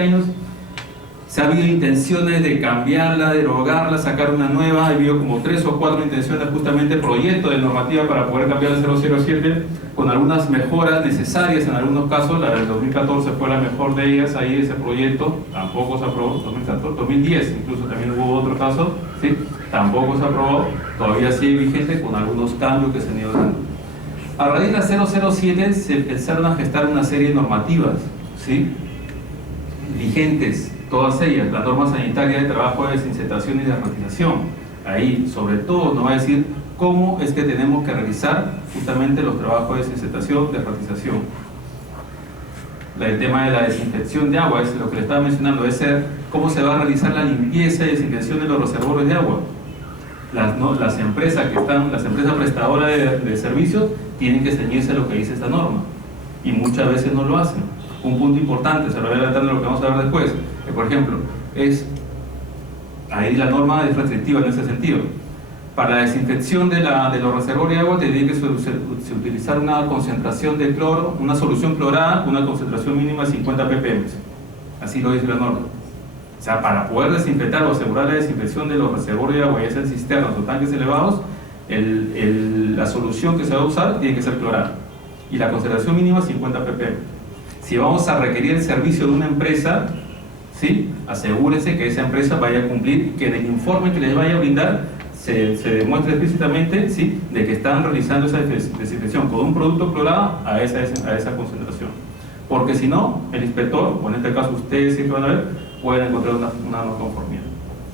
años se ha habido intenciones de cambiarla, derogarla, sacar una nueva. Ha habido como 3 o 4 intenciones, justamente proyectos de normativa para poder cambiar el 007 con algunas mejoras necesarias en algunos casos. La del 2014 fue la mejor de ellas. Ahí ese proyecto tampoco se aprobó. 2010 incluso también hubo otro caso, ¿sí? Tampoco se aprobó. Todavía sigue vigente con algunos cambios que se han ido dando. A raíz de la 007 se empezaron a gestar una serie de normativas, ¿sí? Vigentes, todas ellas, la norma sanitaria de trabajo de desinsectación y de ratización. Ahí, sobre todo, nos va a decir cómo es que tenemos que realizar justamente los trabajos de desinsectación, de ratización. El tema de la desinfección de agua, es lo que le estaba mencionando, es cómo se va a realizar la limpieza y desinfección de los reservorios de agua. Las empresas que están, las empresas prestadoras de servicios tienen que ceñirse a lo que dice esta norma, y muchas veces no lo hacen. Un punto importante, se lo voy a adelantar de lo que vamos a ver después, que por ejemplo, ahí la norma es restrictiva en ese sentido. Para la desinfección de los reservorios de agua tendría que se utilizar una concentración de cloro, una solución clorada con una concentración mínima de 50 ppm. Así lo dice la norma. O sea, para poder desinfectar o asegurar la desinfección de los reservorios de agua, ya sean cisternas o tanques elevados, la solución que se va a usar tiene que ser clorada. Y la concentración mínima 50 ppm. Si vamos a requerir el servicio de una empresa, ¿sí?, asegúrese que esa empresa vaya a cumplir, que en el informe que les vaya a brindar se demuestre explícitamente, ¿sí?, de que están realizando esa desinfección con un producto clorado a esa concentración. Porque si no, el inspector, o en este caso ustedes sí que van a ver, pueden encontrar una no conformidad.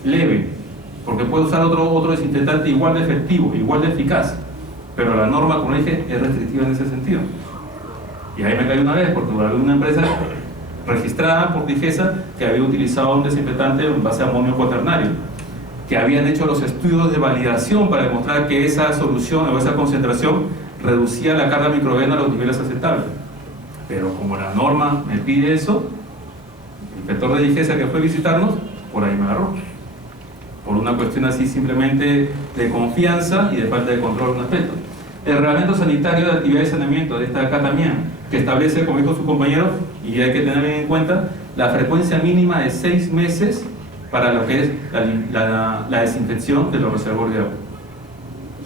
Leve, porque puede usar otro desinfectante igual de efectivo, igual de eficaz, pero la norma, como dije, es restrictiva en ese sentido. Y ahí me caí una vez, porque hubo una empresa registrada por DIGESA que había utilizado un desinfectante en base a amonio cuaternario, que habían hecho los estudios de validación para demostrar que esa solución o esa concentración reducía la carga microbiana a los niveles aceptables. Pero como la norma me pide eso, el inspector de DIGESA que fue a visitarnos, por ahí me agarró. Por una cuestión así simplemente de confianza y de falta de control en un aspecto. El reglamento sanitario de actividad de saneamiento de esta acá también, que establece, como dijo su compañero, y hay que tener en cuenta, la frecuencia mínima de 6 meses para lo que es la desinfección de los reservorios de agua.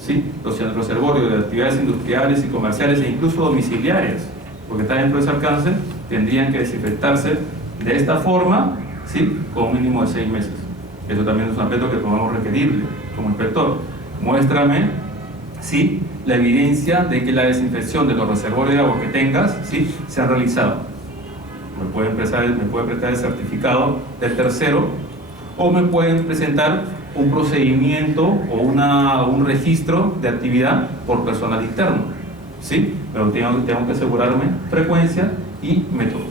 ¿Sí? Los reservorios de actividades industriales y comerciales e incluso domiciliarias, porque está dentro de ese alcance, tendrían que desinfectarse de esta forma, ¿sí?, con un mínimo de 6 meses. Eso también es un aspecto que podemos requerirle como inspector. Muéstrame, ¿sí?, la evidencia de que la desinfección de los reservorios de agua que tengas, ¿sí?, se ha realizado. Me pueden prestar el certificado del tercero, o me pueden presentar un procedimiento o un registro de actividad por personal interno, ¿sí? Pero tengo que asegurarme frecuencia y método.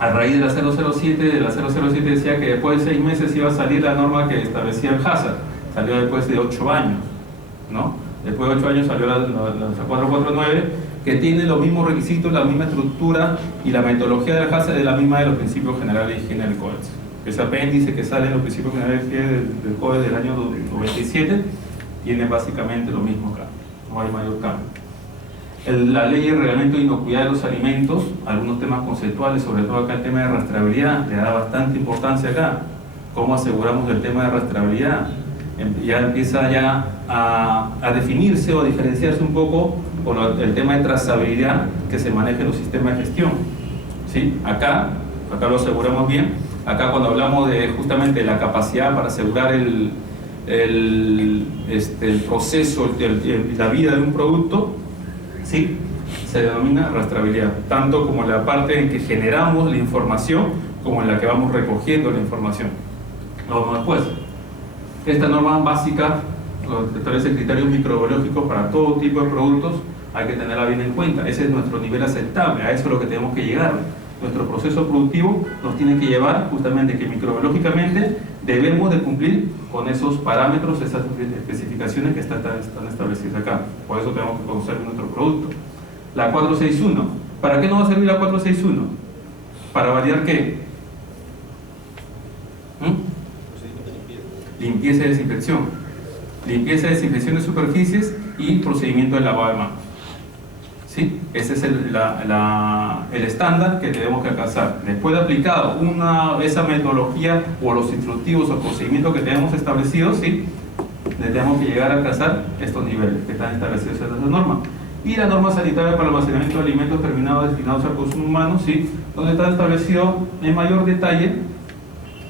A raíz de la 007 decía que después de 6 meses iba a salir la norma que establecía el HACCP. Salió después de 8 años, ¿no? Después de 8 años salió la 449, que tiene los mismos requisitos, la misma estructura y la metodología del HACCP es la misma de los principios generales de higiene del CODEX. Ese apéndice que sale en los principios generales de higiene del CODEX del año 97 tiene básicamente lo mismo acá, no hay mayor cambio. La ley y el reglamento de inocuidad de los alimentos, algunos temas conceptuales, sobre todo acá el tema de rastreabilidad, le da bastante importancia acá. ¿Cómo aseguramos el tema de rastreabilidad? Ya empieza a definirse o a diferenciarse un poco con el tema de trazabilidad que se maneja en los sistemas de gestión. ¿Sí? Acá lo aseguramos bien. Acá cuando hablamos de justamente la capacidad para asegurar el proceso, la vida de un producto, ¿sí?, se denomina rastreabilidad, tanto como la parte en que generamos la información como en la que vamos recogiendo la información. Lo vamos después. Esta norma básica establece criterios microbiológicos para todo tipo de productos, hay que tenerla bien en cuenta. Ese es nuestro nivel aceptable, a eso es lo que tenemos que llegar. Nuestro proceso productivo nos tiene que llevar justamente que microbiológicamente debemos de cumplir con esos parámetros, esas especificaciones que están establecidas acá. Por eso tenemos que conocer nuestro producto. La 461. ¿Para qué nos va a servir la 461? ¿Para validar qué? Limpieza y desinfección. Limpieza y desinfección de superficies y procedimiento de lavado de manos. ¿Sí? Esa es la el estándar que tenemos que alcanzar. Después de aplicado esa metodología o los instructivos o procedimientos que tenemos establecidos, ¿sí?, tenemos que llegar a alcanzar estos niveles que están establecidos en esa norma. Y la norma sanitaria para el almacenamiento de alimentos terminados destinados al consumo humano, ¿sí?, donde está establecido en mayor detalle,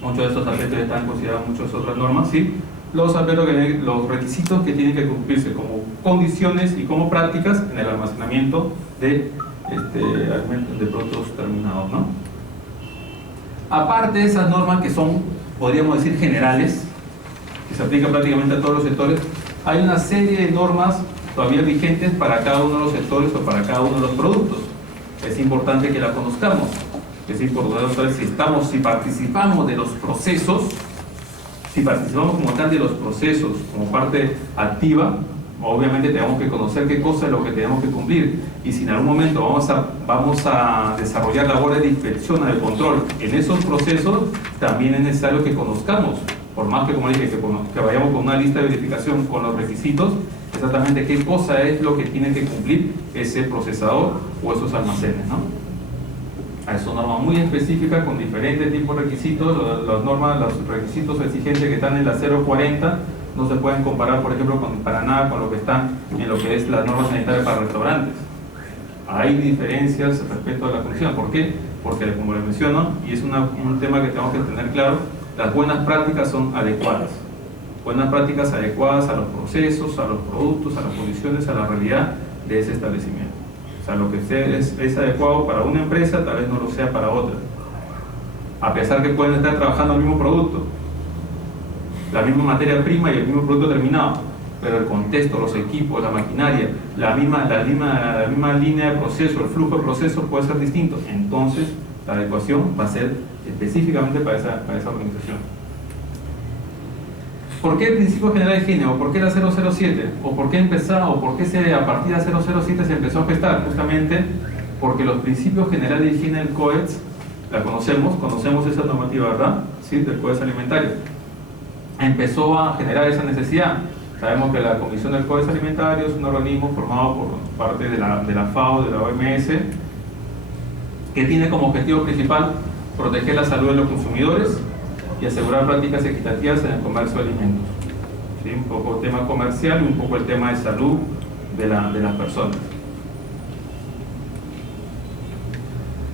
muchos de estos aspectos están considerados en muchas otras normas, ¿sí?, los requisitos que tienen que cumplirse como condiciones y como prácticas en el almacenamiento de alimentos, de productos terminados, ¿no? Aparte de esas normas que son, podríamos decir, generales, que se aplican prácticamente a todos los sectores, hay una serie de normas todavía vigentes para cada uno de los sectores o para cada uno de los productos. Es importante que la conozcamos, es importante saber si participamos de los procesos, si participamos como tal de los procesos, como parte activa. Obviamente tenemos que conocer qué cosa es lo que tenemos que cumplir, y si en algún momento vamos a desarrollar labores de inspección o de control en esos procesos, también es necesario que conozcamos, por más que, como dije, que vayamos con una lista de verificación con los requisitos, exactamente qué cosa es lo que tiene que cumplir ese procesador o esos almacenes, ¿no? Son normas muy específicas con diferentes tipos de requisitos. Los requisitos exigentes que están en la 040 no se pueden comparar, por ejemplo, para nada con lo que están en lo que es la norma sanitaria para restaurantes. Hay diferencias respecto a la función. ¿Por qué? Porque, como les menciono, y es un tema que tenemos que tener claro, las buenas prácticas son adecuadas. Buenas prácticas adecuadas a los procesos, a los productos, a las condiciones, a la realidad de ese establecimiento. O sea, lo que es adecuado para una empresa, tal vez no lo sea para otra. A pesar que pueden estar trabajando el mismo producto, la misma materia prima y el mismo producto terminado, pero el contexto, los equipos, la maquinaria, la misma línea de proceso, el flujo de proceso puede ser distinto. Entonces, la adecuación va a ser específicamente para esa organización. ¿Por qué el principio general de higiene? ¿O por qué la 007? ¿O por qué a partir de la 007 se empezó a gestar? Justamente porque los principios generales de higiene del COEX, la conocemos esa normativa, ¿verdad? ¿Sí? Del COEX alimentario. Empezó a generar esa necesidad. Sabemos que la Comisión del COEX alimentario es un organismo formado por parte de la FAO, de la OMS, que tiene como objetivo principal proteger la salud de los consumidores y asegurar prácticas equitativas en el comercio de alimentos. ¿Sí? Un poco el tema comercial y un poco el tema de salud de las personas.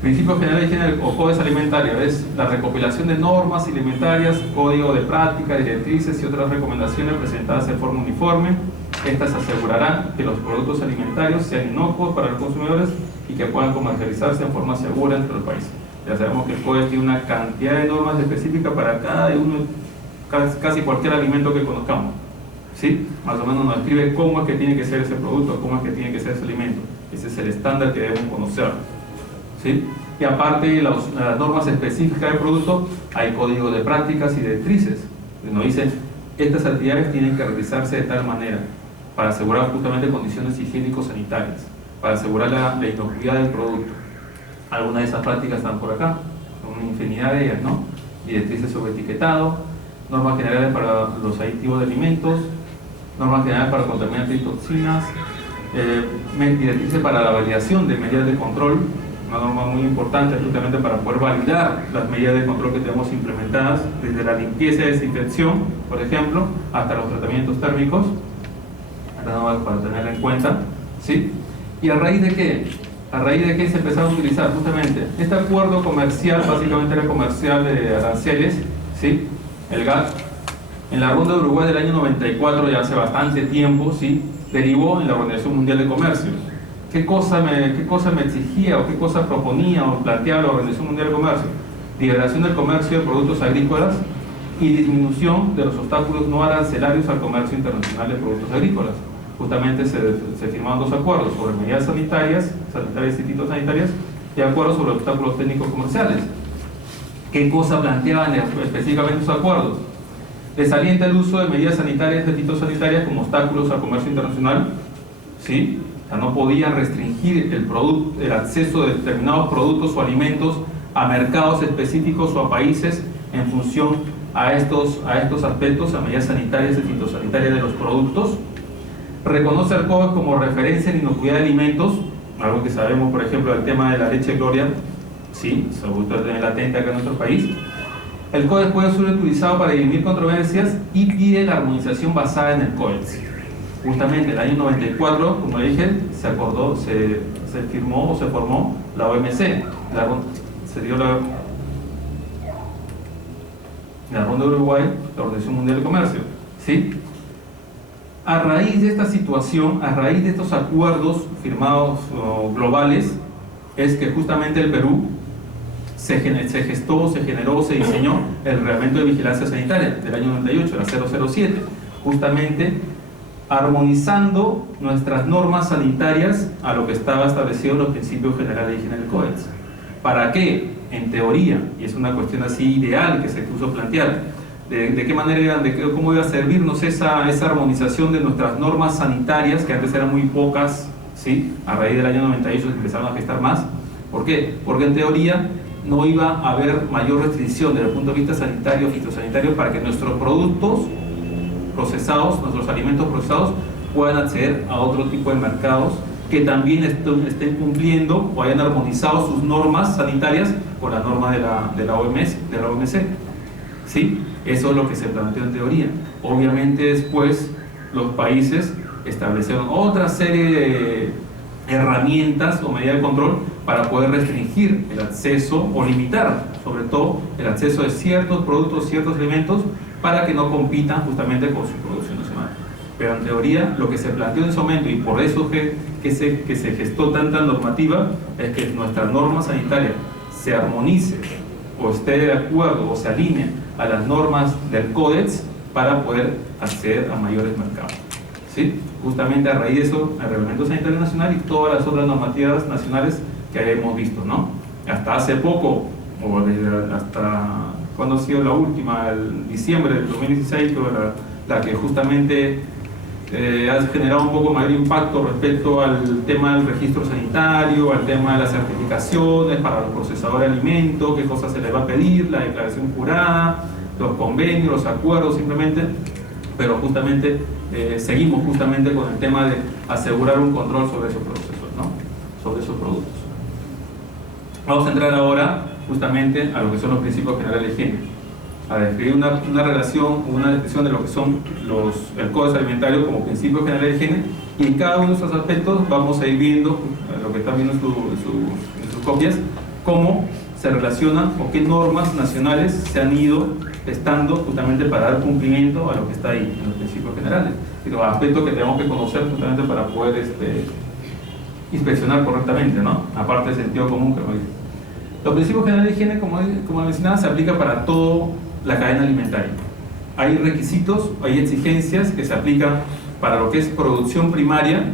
Principios generales de higiene o COEX alimentario es la recopilación de normas alimentarias, código de práctica, directrices y otras recomendaciones presentadas de forma uniforme. Estas asegurarán que los productos alimentarios sean inocuos para los consumidores y que puedan comercializarse en forma segura entre los países. Ya sabemos que el COEX tiene una cantidad de normas específicas para cada uno, casi cualquier alimento que conozcamos. ¿Sí? Más o menos nos describe cómo es que tiene que ser ese producto, cómo es que tiene que ser ese alimento. Ese es el estándar que debemos conocer. ¿Sí? Y aparte de las normas específicas del producto, hay códigos de prácticas y directrices. Nos dicen, estas actividades tienen que realizarse de tal manera para asegurar justamente condiciones higiénico-sanitarias, para asegurar la inocuidad del producto. Algunas de esas prácticas están por acá, son una infinidad de ellas, ¿no? Directrices sobre etiquetado, normas generales para los aditivos de alimentos, normas generales para contaminantes y toxinas, directrices para la validación de medidas de control, una norma muy importante justamente para poder validar las medidas de control que tenemos implementadas, desde la limpieza y desinfección, por ejemplo, hasta los tratamientos térmicos, para tenerla en cuenta, ¿sí? ¿Y a raíz de qué? ¿A raíz de qué se empezaron a utilizar? Justamente este acuerdo comercial, básicamente era comercial de aranceles, ¿sí? El GATT, en la ronda de Uruguay del año 94, ya hace bastante tiempo, ¿sí? Derivó en la Organización Mundial de Comercio. ¿Qué cosa me exigía o qué cosa proponía o planteaba la Organización Mundial de Comercio? Liberación del comercio de productos agrícolas y disminución de los obstáculos no arancelarios al comercio internacional de productos agrícolas. Justamente se firmaron dos acuerdos sobre medidas sanitarias y fitosanitarias y acuerdos sobre obstáculos técnicos comerciales. ¿Qué cosa planteaban específicamente esos acuerdos? Desalienta el uso de medidas sanitarias y fitosanitarias como obstáculos al comercio internacional, ¿sí? O sea, no podían restringir el acceso de determinados productos o alimentos a mercados específicos o a países en función a estos aspectos, a medidas sanitarias y fitosanitarias de los productos. Reconoce al COEX como referencia en inocuidad de alimentos algo que sabemos, por ejemplo, del tema de la leche Gloria, sí, sobre todo latente acá en nuestro país. El Códex puede ser utilizado para dirimir controversias y pide la armonización basada en el Códex. Justamente en el año 94, como dije, se acordó, se firmó o se formó la OMC, se dio la Ronda de Uruguay, la Organización Mundial de Comercio, ¿sí? A raíz de esta situación, a raíz de estos acuerdos firmados globales, es que justamente el Perú se gestó, se generó, se diseñó el Reglamento de Vigilancia Sanitaria del año 98, la 007, justamente armonizando nuestras normas sanitarias a lo que estaba establecido en los principios generales de higiene del Códex. ¿Para qué? En teoría, y es una cuestión así ideal que se puso a plantear, de qué manera, cómo iba a servirnos esa armonización de nuestras normas sanitarias, que antes eran muy pocas, ¿sí? A raíz del año 98 se empezaron a gestar más. ¿Por qué? Porque en teoría no iba a haber mayor restricción desde el punto de vista sanitario, fitosanitario, para que nuestros productos procesados, nuestros alimentos procesados, puedan acceder a otro tipo de mercados que también estén cumpliendo o hayan armonizado sus normas sanitarias con las normas de la OMC. ¿Sí? Eso es lo que se planteó en teoría. Obviamente después los países establecieron otra serie de herramientas o medidas de control para poder restringir el acceso o limitar, sobre todo, el acceso de ciertos productos, ciertos alimentos, para que no compitan justamente con su producción nacional. Pero en teoría, lo que se planteó en ese momento, y por eso que se gestó tanta normativa, es que nuestra norma sanitaria se armonice o esté de acuerdo o se alinee a las normas del Códex para poder acceder a mayores mercados. ¿Sí? Justamente a raíz de eso, el Reglamento Sanitario Nacional y todas las otras normativas nacionales que hemos visto, ¿no? Hasta hace poco, o hasta cuando ha sido la última, el diciembre del 2016, creo, la que justamente ha generado un poco mayor impacto respecto al tema del registro sanitario, al tema de las certificaciones para los procesadores de alimentos, qué cosas se les va a pedir, la declaración jurada, los convenios, los acuerdos, simplemente, pero justamente seguimos justamente con el tema de asegurar un control sobre esos procesos, ¿no? Sobre esos productos. Vamos a entrar ahora justamente a lo que son los principios generales de higiene, a describir una relación, una descripción de lo que son el Código Alimentario como principios generales de higiene, y en cada uno de esos aspectos vamos a ir viendo, lo que están viendo en sus copias, cómo se relacionan o qué normas nacionales se han ido estando justamente para dar cumplimiento a lo que está ahí en los principios generales, y los aspectos que tenemos que conocer justamente para poder inspeccionar correctamente, ¿no? Aparte del sentido común que nos dice. Los principios generales de higiene, como mencionaba, se aplica para toda la cadena alimentaria. Hay requisitos, hay exigencias que se aplican para lo que es producción primaria,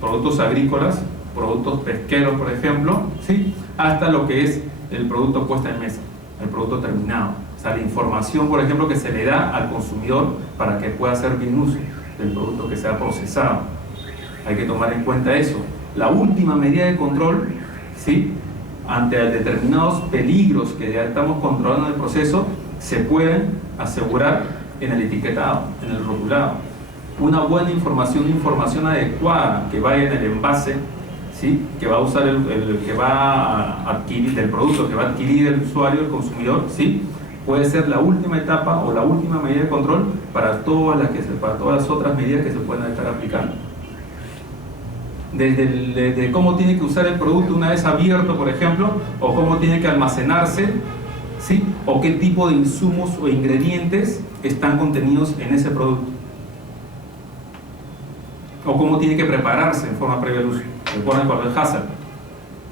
productos agrícolas, productos pesqueros, por ejemplo, ¿sí? Hasta lo que es el producto puesto en mesa, el producto terminado. O sea, la información, por ejemplo, que se le da al consumidor para que pueda hacer bien uso del producto que se ha procesado. Hay que tomar en cuenta eso. La última medida de control, ¿sí? Ante determinados peligros que ya estamos controlando en el proceso, se pueden asegurar en el etiquetado, en el rotulado. Una buena información, adecuada que vaya en el envase, ¿sí? Que va a usar que va a adquirir del producto, que va a adquirir el usuario, el consumidor, ¿sí? Puede ser la última etapa o la última medida de control para todas las otras medidas que se puedan estar aplicando. Desde cómo tiene que usar el producto una vez abierto, por ejemplo, o cómo tiene que almacenarse, ¿sí? O qué tipo de insumos o ingredientes están contenidos en ese producto, o cómo tiene que prepararse en forma previa al uso. Recuerden para el hazard,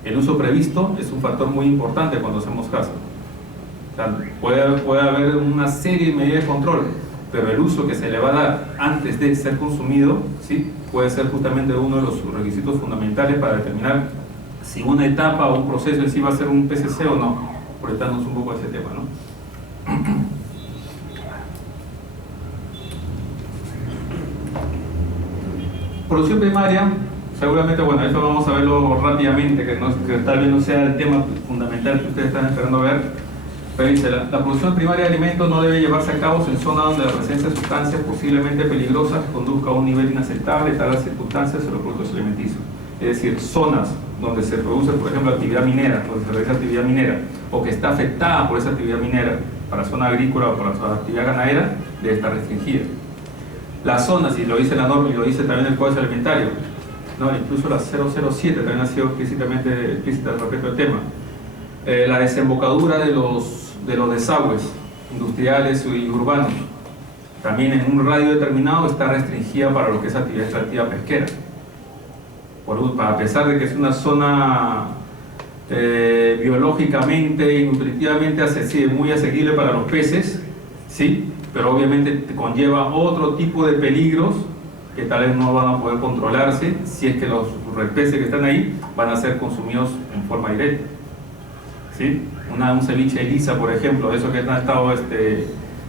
el uso previsto es un factor muy importante cuando hacemos hazard. O sea, puede haber una serie de medidas de control, pero el uso que se le va a dar antes de ser consumido, ¿sí? Puede ser justamente uno de los requisitos fundamentales para determinar si una etapa o un proceso en sí va a ser un PCC o no, proyectándonos un poco a ese tema, ¿no? Producción primaria, seguramente, bueno, esto vamos a verlo rápidamente, que tal vez no sea el tema fundamental que ustedes están esperando ver. Pero dice, la producción primaria de alimentos no debe llevarse a cabo en zonas donde la presencia de sustancias posiblemente peligrosas conduzca a un nivel inaceptable, tal las circunstancias de los productos alimenticios. es decir, zonas donde se produce, por ejemplo, actividad minera, donde se realiza actividad minera, o que está afectada por esa actividad minera, para zona agrícola o para actividad ganadera, debe estar restringida. Las zonas, y lo dice la norma y lo dice también el Código Alimentario, ¿no? Incluso la 007 también ha sido explícita respecto al tema. La desembocadura de los desagües industriales y urbanos, también en un radio determinado está restringida para lo que es actividad extractiva pesquera. A pesar de que es una zona biológicamente y nutritivamente muy asequible para los peces, ¿sí? Pero obviamente conlleva otro tipo de peligros que tal vez no van a poder controlarse si es que los peces que están ahí van a ser consumidos en forma directa, ¿sí? Un ceviche de lisa, por ejemplo, eso que han estado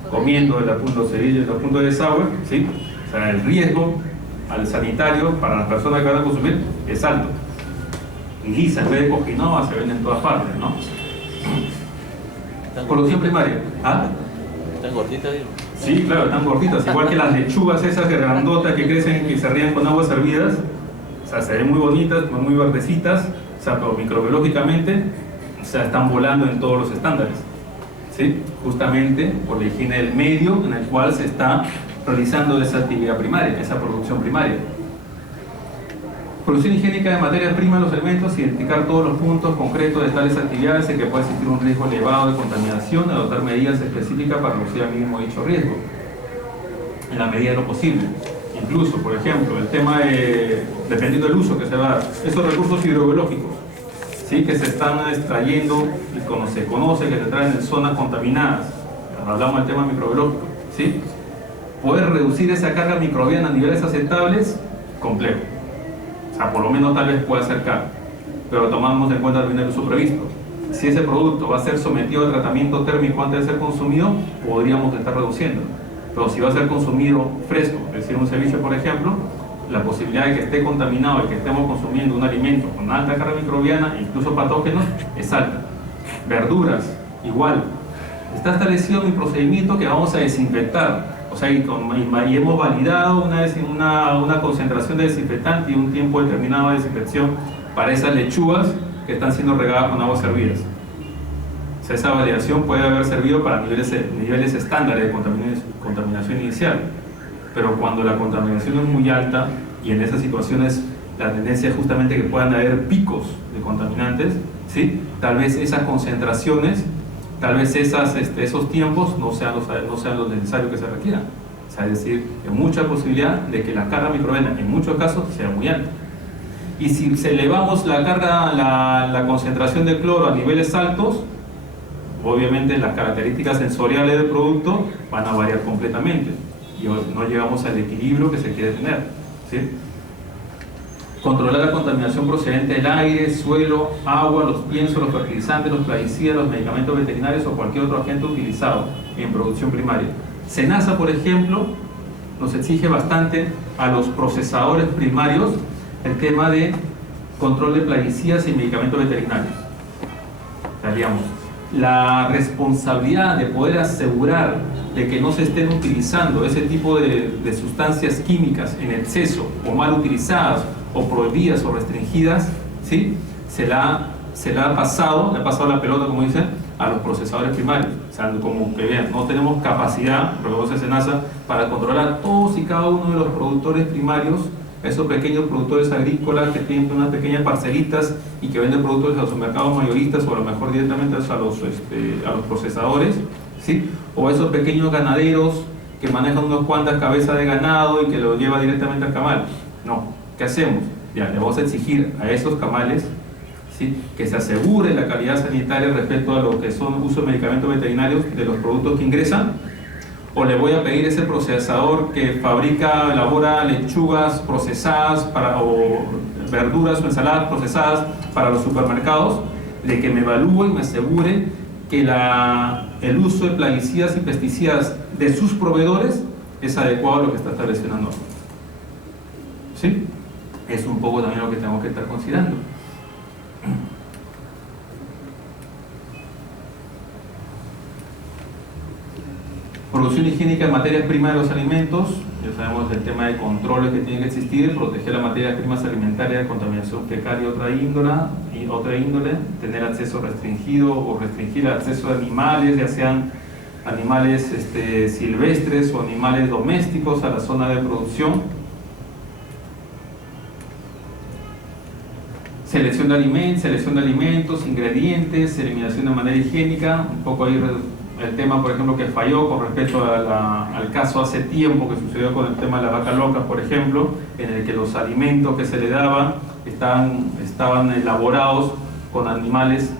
comiendo los puntos de desagüe, ¿sí? O sea, el riesgo al sanitario para las personas que van a consumir es alto. Y lisa en vez de coquinoa se vende en todas partes, ¿no? Producción primaria. ¿Ah? ¿Están gorditas? Sí, claro, están gorditas, igual que las lechugas esas grandotas que crecen y se ríen con aguas hervidas. O sea, se ven muy bonitas, muy verdecitas, o sea, pero microbiológicamente, o sea, están volando en todos los estándares, ¿sí? Justamente por la higiene del medio en el cual se está realizando esa actividad primaria, esa producción primaria. Producción higiénica de materias primas de los alimentos, identificar todos los puntos concretos de tales actividades en que puede existir un riesgo elevado de contaminación, adoptar medidas específicas para reducir al mínimo dicho riesgo, en la medida de lo posible. Incluso, por ejemplo, el tema de, dependiendo del uso que se va a dar, esos recursos hidrobiológicos, ¿sí? Que se están extrayendo y se conoce que se traen en zonas contaminadas, hablamos del tema microbiológico, ¿sí? Poder reducir esa carga microbiana a niveles aceptables, complejo. O sea, por lo menos tal vez pueda acercar, pero tomamos en cuenta también el uso previsto. Si ese producto va a ser sometido a tratamiento térmico antes de ser consumido, podríamos estar reduciendo. Pero si va a ser consumido fresco, es decir, un ceviche, por ejemplo, la posibilidad de que esté contaminado y que estemos consumiendo un alimento con alta carga microbiana, incluso patógenos, es alta. Verduras, igual. Está establecido mi procedimiento que vamos a desinfectar. O sea, y hemos validado una concentración de desinfectante y un tiempo determinado de desinfección para esas lechugas que están siendo regadas con aguas hervidas. O sea, esa validación puede haber servido para niveles estándares de contaminación inicial. Pero cuando la contaminación es muy alta, y en esas situaciones la tendencia es justamente que puedan haber picos de contaminantes, ¿sí? Tal vez esas concentraciones, tal vez esos tiempos no sean los necesarios que se requieran. O sea, es decir, hay mucha posibilidad de que la carga microbiana en muchos casos sea muy alta. Y si elevamos la concentración de cloro a niveles altos, obviamente las características sensoriales del producto van a variar completamente y no llegamos al equilibrio que se quiere tener, ¿sí? Controlar la contaminación procedente del aire, suelo, agua, los piensos, los fertilizantes, los plaguicidas, los medicamentos veterinarios o cualquier otro agente utilizado en producción primaria. SENASA, por ejemplo, nos exige bastante a los procesadores primarios el tema de control de plaguicidas y medicamentos veterinarios. O sea, digamos, la responsabilidad de poder asegurar de que no se estén utilizando ese tipo de sustancias químicas en exceso o mal utilizadas o prohibidas o restringidas, ¿sí? le ha pasado la pelota, como dicen, a los procesadores primarios. O sea, como que vean, no tenemos capacidad, reconoce SENASA, para controlar todos y cada uno de los productores primarios, esos pequeños productores agrícolas que tienen unas pequeñas parcelitas y que venden productos a los mercados mayoristas o a lo mejor directamente a los procesadores, ¿sí? O esos pequeños ganaderos que manejan unas cuantas cabezas de ganado y que lo lleva directamente al camal. No, ¿qué hacemos? Ya, le vamos a exigir a esos camales, ¿sí? Que se asegure la calidad sanitaria respecto a lo que son uso de medicamentos veterinarios de los productos que ingresan, o le voy a pedir a ese procesador que elabora lechugas procesadas o verduras o ensaladas procesadas para los supermercados, de que me evalúe y me asegure que el uso de plaguicidas y pesticidas de sus proveedores es adecuado a lo que está estableciendo la norma. ¿Sí? Es un poco también lo que tenemos que estar considerando. Producción higiénica de materias primas de los alimentos. Ya sabemos el tema de controles que tienen que existir, proteger las materias primas alimentarias de contaminación fecal y otra índole, tener acceso restringido o restringir el acceso de animales, ya sean animales silvestres o animales domésticos a la zona de producción. Selección de alimentos, ingredientes, eliminación de manera higiénica, un poco ahí el tema, por ejemplo, que falló con respecto al caso hace tiempo que sucedió con el tema de la vaca loca, por ejemplo, en el que los alimentos que se le daban estaban elaborados con animales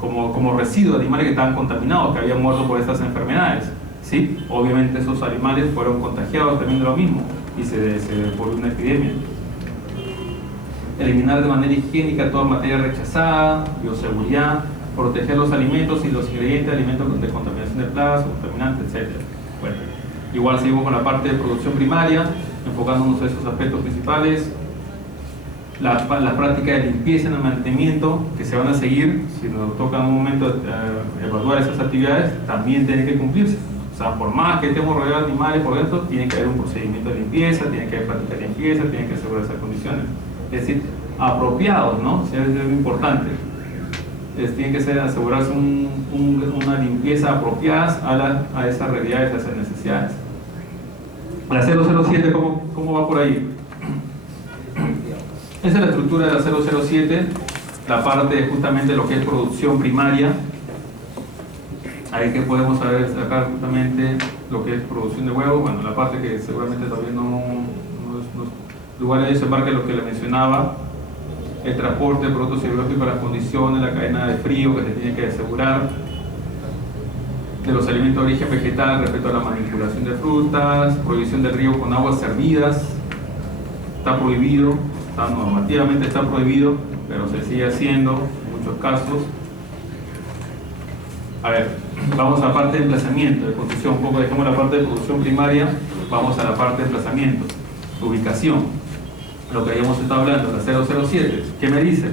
como residuos de animales que estaban contaminados, que habían muerto por estas enfermedades, ¿sí? Obviamente esos animales fueron contagiados también de lo mismo y se volvió una epidemia. Eliminar de manera higiénica toda materia rechazada, bioseguridad, proteger los alimentos y los ingredientes de alimentos de contaminación de plagas o contaminantes, etc. Bueno, igual seguimos con la parte de producción primaria, enfocándonos en esos aspectos principales. La práctica de limpieza y de mantenimiento que se van a seguir, si nos toca en un momento evaluar esas actividades, también tienen que cumplirse. O sea, por más que estemos rodeados de animales por dentro, tiene que haber un procedimiento de limpieza, tiene que haber práctica de limpieza, tiene que asegurar esas condiciones. Es decir, apropiados, ¿no? Eso es muy importante. Tiene que ser asegurarse una limpieza apropiada a esas realidades, a esas necesidades. La 007, ¿cómo va por ahí? Esa es la estructura de la 007, la parte justamente de lo que es producción primaria. Ahí que podemos sacar justamente lo que es producción de huevos. Bueno, la parte que seguramente todavía no lugar de desembarque, lo que le mencionaba, el transporte de productos biológicos, las condiciones, la cadena de frío que se tiene que asegurar, de los alimentos de origen vegetal respecto a la manipulación de frutas, prohibición del riego con aguas servidas, está prohibido, normativamente está prohibido, pero se sigue haciendo en muchos casos. A ver, vamos a la parte de emplazamiento, de construcción, un poco dejamos la parte de producción primaria, vamos a la parte de emplazamiento, ubicación. Lo que habíamos estado hablando, la 007, ¿qué me dice?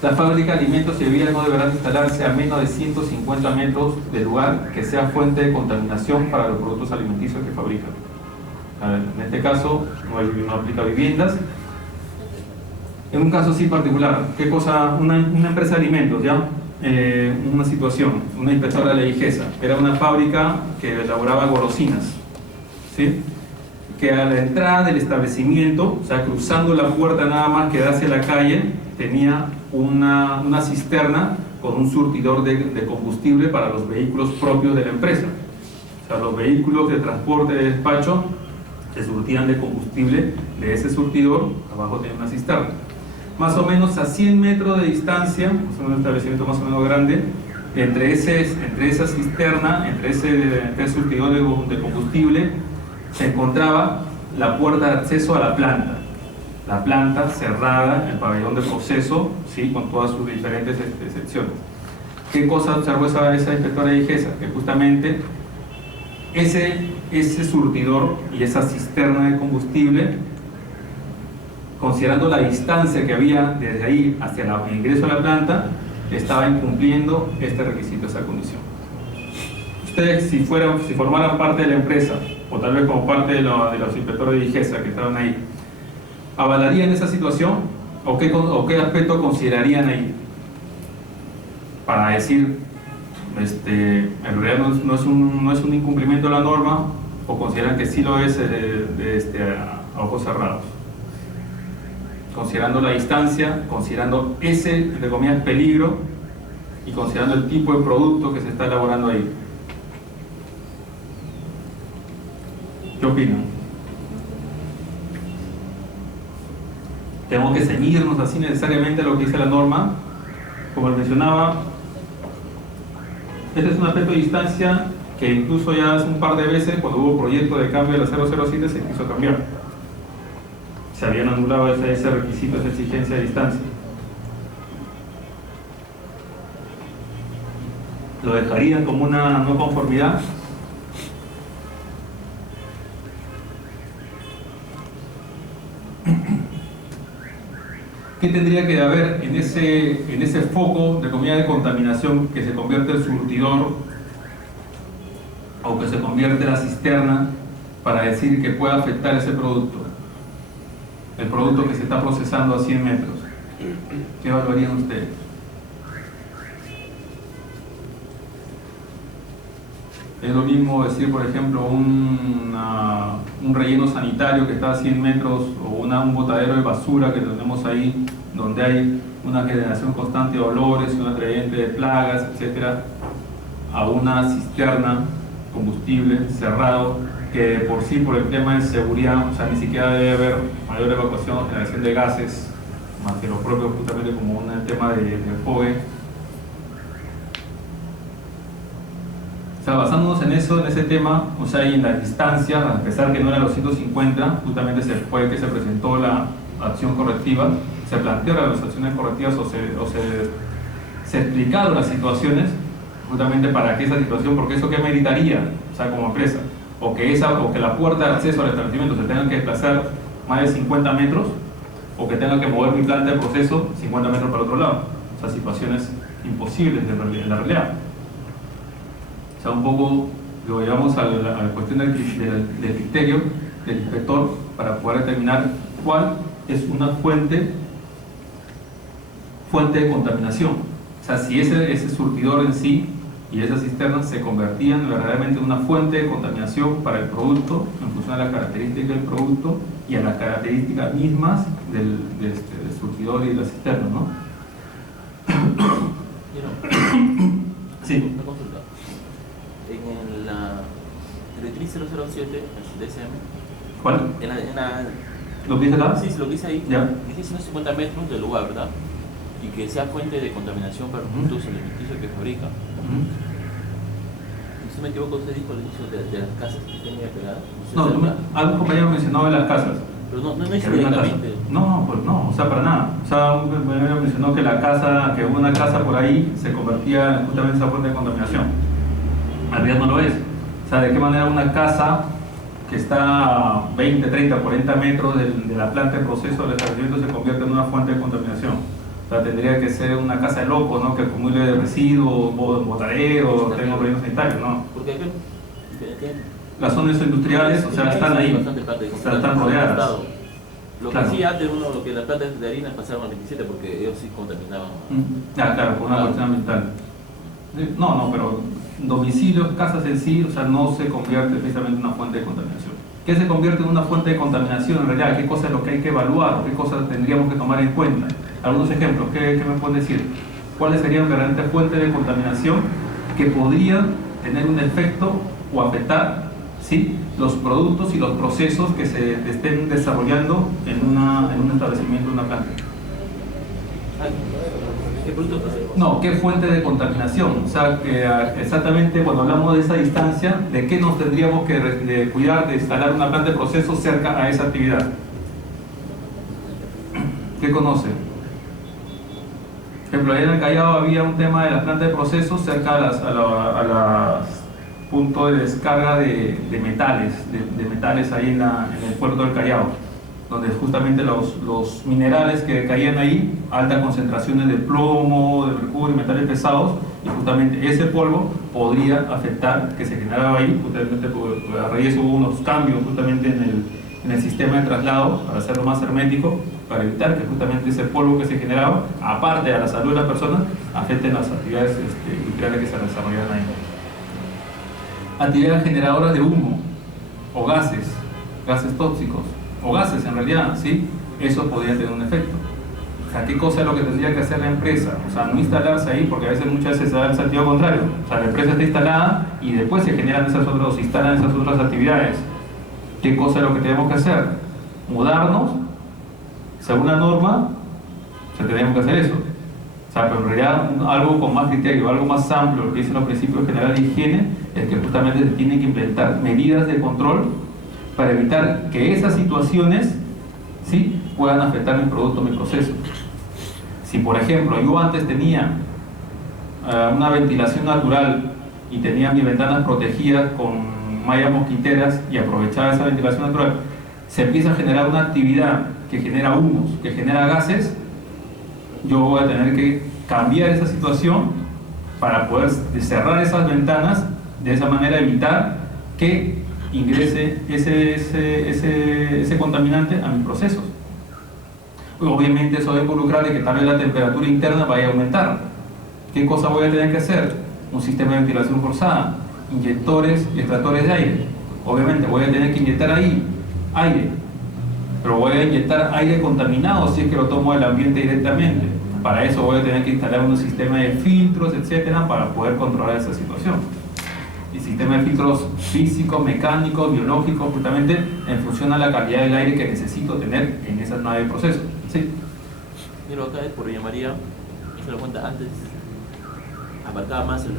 La fábrica de alimentos y bebidas no deberán instalarse a menos de 150 metros del lugar que sea fuente de contaminación para los productos alimenticios que fabrican. A ver, en este caso no aplica viviendas. En un caso sí particular, ¿qué cosa? Una empresa de alimentos, ¿ya? Una situación, una inspectora de la IGESA, era una fábrica que elaboraba golosinas, ¿sí? Que a la entrada del establecimiento, o sea, cruzando la puerta nada más que da hacia la calle, tenía una cisterna con un surtidor de combustible para los vehículos propios de la empresa. O sea, los vehículos de transporte de despacho se surtían de combustible de ese surtidor, abajo tenía una cisterna. Más o menos a 100 metros de distancia, es un establecimiento más o menos grande, entre esa cisterna, entre ese surtidor de combustible, se encontraba la puerta de acceso a la planta cerrada, el pabellón de proceso, ¿sí? Con todas sus diferentes secciones. ¿Qué cosa observó esa inspectora de IGESA? Que justamente ese surtidor y esa cisterna de combustible, considerando la distancia que había desde ahí hacia el ingreso a la planta, estaba incumpliendo este requisito, esa condición. Ustedes, si formaran parte de la empresa, o tal vez como parte de los inspectores de IGESA que estaban ahí, ¿avalarían esa situación? ¿O qué aspecto considerarían ahí? Para decir, en realidad no es un incumplimiento de la norma, o consideran que sí lo es a ojos cerrados. Considerando la distancia, considerando ese, entre comillas, peligro, y considerando el tipo de producto que se está elaborando ahí. ¿Qué opinan? ¿Tenemos que ceñirnos así necesariamente a lo que dice la norma? Como les mencionaba, este es un aspecto de distancia que incluso ya hace un par de veces, cuando hubo proyecto de cambio de la 007, se quiso cambiar. Se habían anulado ese requisito, esa exigencia de distancia. ¿Lo dejarían como una no conformidad? ¿Qué tendría que haber en ese foco de comida de contaminación que se convierte en surtidor o que se convierte la cisterna para decir que puede afectar ese producto, el producto que se está procesando a 100 metros? ¿Qué evaluarían ustedes? Es lo mismo decir, por ejemplo, un relleno sanitario que está a 100 metros o un botadero de basura que tenemos ahí, donde hay una generación constante de olores, un atrayente de plagas, etcétera, a una cisterna, combustible, cerrado, que por sí, por el tema de seguridad, o sea, ni siquiera debe haber mayor evacuación o generación de gases, más que lo propio justamente como un tema de FOE. O sea, basándonos en eso, en ese tema, o sea, y en las distancias, a pesar que no eran los 150, justamente fue que se presentó la acción correctiva, se plantearon las acciones correctivas o se explicaron las situaciones justamente para que esa situación, porque eso que meritaría, o sea, como empresa, o que la puerta de acceso al establecimiento se tenga que desplazar más de 50 metros, o que tenga que mover mi planta de proceso 50 metros para otro lado. O sea, situaciones imposibles en la realidad. O sea, un poco lo llevamos a la cuestión del criterio del inspector para poder determinar cuál es una fuente de contaminación. O sea, si ese surtidor en sí y esa cisterna se convertían verdaderamente en una fuente de contaminación para el producto en función de las características del producto y a las características mismas del surtidor y de la cisterna, ¿no? Sí. Una consulta. En la directriz 007 DSM. ¿Cuál? ¿Lo que dice acá? Sí, lo que dice ahí. Ya. Dice 150 metros del lugar, ¿verdad? Y que sea fuente de contaminación para los productos alimenticios que fabrica. Si me equivoco, usted dijo al inicio de las casas que tenía pegadas. No, algún compañero mencionó de las casas. Pero no es directamente. No, pues no, o sea, para nada. O sea, un compañero mencionó que una casa por ahí se convertía justamente en esa fuente de contaminación. En realidad no lo es. O sea, ¿de qué manera una casa que está a 20, 30, 40 metros de la planta de proceso del establecimiento se convierte en una fuente de contaminación? O sea, tendría que ser una casa de locos, ¿no? Que acumule residuos, botaderos, tenga problemas sanitarios, ¿no? Porque acá las zonas industriales, o sea, están ahí, o sea, están rodeadas. Lo que sí antes lo que las plantas de harina pasaron al 27 porque ellos sí contaminaban. Claro, por una cuestión ambiental. No, pero domicilios, casas en sí, o sea, no se convierte precisamente en una fuente de contaminación. ¿Qué se convierte en una fuente de contaminación en realidad? ¿Qué cosa es lo que hay que evaluar? ¿Qué cosas tendríamos que tomar en cuenta? Algunos ejemplos, ¿qué me pueden decir? ¿Cuáles serían realmente fuentes de contaminación que podrían tener un efecto o afectar, ¿sí?, los productos y los procesos que se estén desarrollando en un establecimiento, en una planta? ¿Qué productos? No, ¿qué fuente de contaminación? O sea, que exactamente cuando hablamos de esa distancia, ¿de qué nos tendríamos que cuidar de instalar una planta de proceso cerca a esa actividad? ¿Qué conocen? Por ejemplo, ahí en el Callao había un tema de la planta de proceso cerca a las puntos de descarga de metales ahí en el puerto del Callao, donde justamente los minerales que caían ahí, altas concentraciones de plomo, de mercurio, metales pesados, y justamente ese polvo podría afectar, que se generaba ahí, justamente porque a raíz de eso hubo unos cambios justamente en el sistema de traslado para hacerlo más hermético, para evitar que justamente ese polvo que se generaba, aparte de la salud de las personas, afecten las actividades industriales que se desarrollan ahí. Actividades generadoras de humo o gases tóxicos, o gases en realidad, ¿sí? Eso podría tener un efecto. O sea, ¿qué cosa es lo que tendría que hacer la empresa? O sea, no instalarse ahí, porque muchas veces se da el sentido contrario. O sea, la empresa está instalada y después se instalan esas otras actividades. ¿Qué cosa es lo que tenemos que hacer? Mudarnos, según la norma, o sea, tenemos que hacer eso. O sea, pero en realidad algo con más criterio, algo más amplio, lo que dicen los principios generales de higiene, es que justamente se tienen que implementar medidas de control para evitar que esas situaciones, ¿sí?, puedan afectar mi producto, mi proceso. Si por ejemplo yo antes tenía una ventilación natural y tenía mis ventanas protegidas con mallas mosquiteras y aprovechaba esa ventilación natural, se empieza a generar una actividad que genera humos, que genera gases, yo voy a tener que cambiar esa situación para poder cerrar esas ventanas De esa manera evitar que ingrese ese contaminante a mis procesos. Obviamente eso va a involucrar de que tal vez la temperatura interna vaya a aumentar. ¿Qué cosa voy a tener que hacer? Un sistema de ventilación forzada, inyectores y extractores de aire. Obviamente voy a tener que inyectar ahí aire, pero voy a inyectar aire contaminado si es que lo tomo del ambiente directamente. Para eso voy a tener que instalar un sistema de filtros, etcétera, para poder controlar esa situación. Y sistema de filtros físicos, mecánicos, biológicos, justamente en función a la calidad del aire que necesito tener en esa nave de proceso. ¿Sí? Pero acá por Villa María, se lo cuenta antes, abarcaba más el